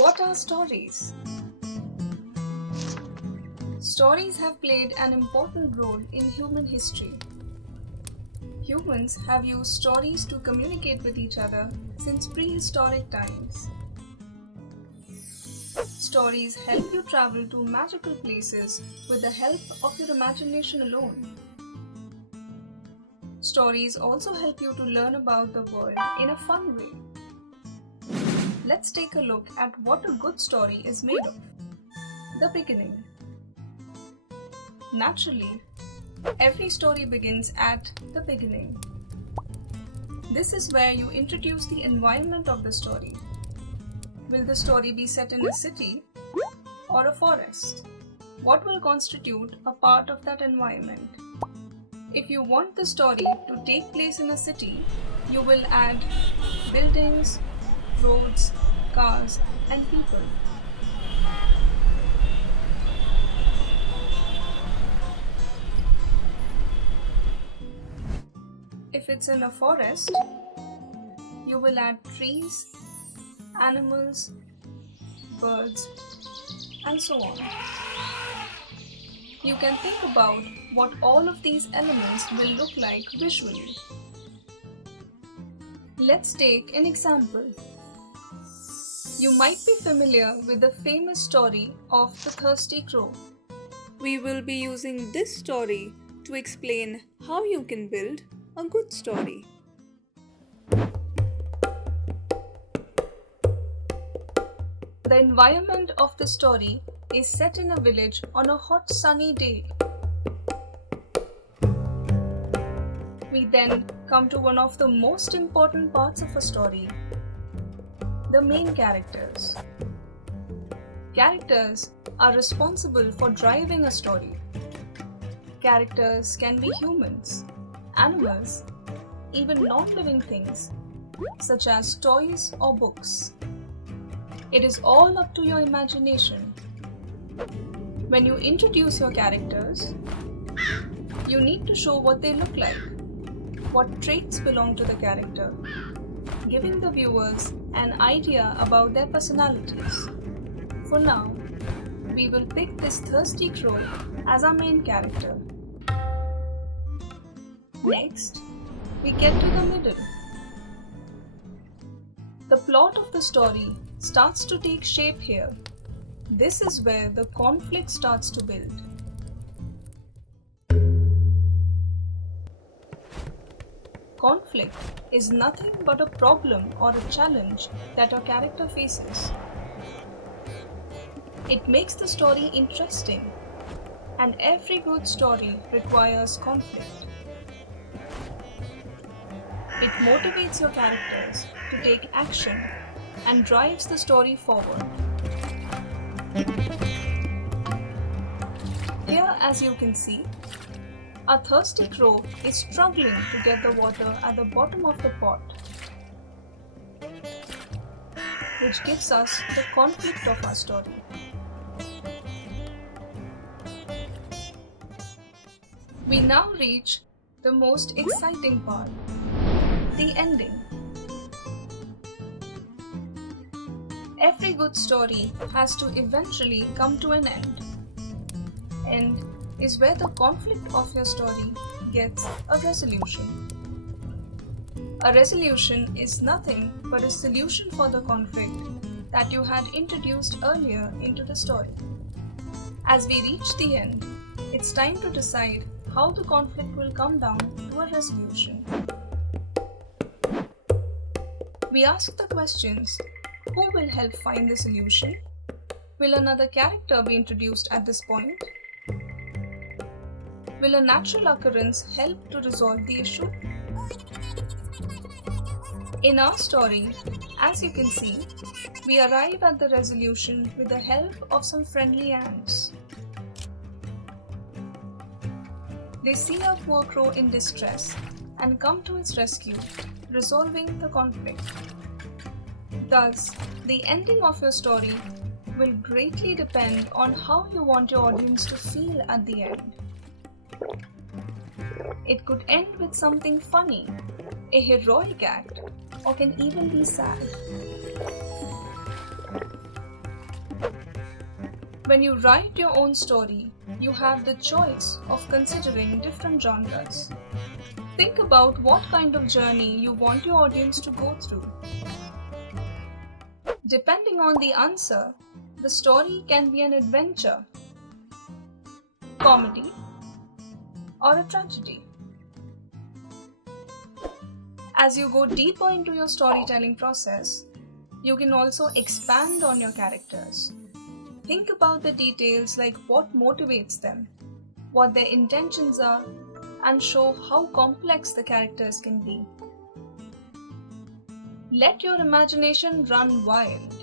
What are stories? Stories have played an important role in human history. Humans have used stories to communicate with each other since prehistoric times. Stories help you travel to magical places with the help of your imagination alone. Stories also help you to learn about the world in a fun way. Let's take a look at what a good story is made of. The beginning. Naturally, every story begins at the beginning. This is where you introduce the environment of the story. Will the story be set in a city or a forest? What will constitute a part of that environment? If you want the story to take place in a city, you will add buildings, roads, cars, and people. If it's in a forest, you will add trees, animals, birds, and so on. You can think about what all of these elements will look like visually. Let's take an example. You might be familiar with the famous story of the Thirsty Crow. We will be using this story to explain how you can build a good story. The environment of the story is set in a village on a hot sunny day. We then come to one of the most important parts of a story, the main characters. Characters are responsible for driving a story. Characters can be humans, animals, even non-living things, such as toys or books. It is all up to your imagination. When you introduce your characters, you need to show what they look like, what traits belong to the character, giving the viewers an idea about their personalities. For now, we will pick this Thirsty Crow as our main character. Next, we get to the middle. The plot of the story starts to take shape here. This is where the conflict starts to build. Conflict is nothing but a problem or a challenge that our character faces. It makes the story interesting, and every good story requires conflict. It motivates your characters to take action and drives the story forward. Here, as you can see, a thirsty crow is struggling to get the water at the bottom of the pot, which gives us the conflict of our story. We now reach the most exciting part, the ending. Every good story has to eventually come to an end. End is where the conflict of your story gets a resolution. A resolution is nothing but a solution for the conflict that you had introduced earlier into the story. As we reach the end, it's time to decide how the conflict will come down to a resolution. We ask the questions: who will help find the solution? Will another character be introduced at this point? Will a natural occurrence help to resolve the issue? In our story, as you can see, we arrive at the resolution with the help of some friendly ants. They see a poor crow in distress and come to its rescue, resolving the conflict. Thus, the ending of your story will greatly depend on how you want your audience to feel at the end. It could end with something funny, a heroic act, or can even be sad. When you write your own story, you have the choice of considering different genres. Think about what kind of journey you want your audience to go through. Depending on the answer, the story can be an adventure, comedy, or a tragedy. As you go deeper into your storytelling process, you can also expand on your characters. Think about the details like what motivates them, what their intentions are, and show how complex the characters can be. Let your imagination run wild.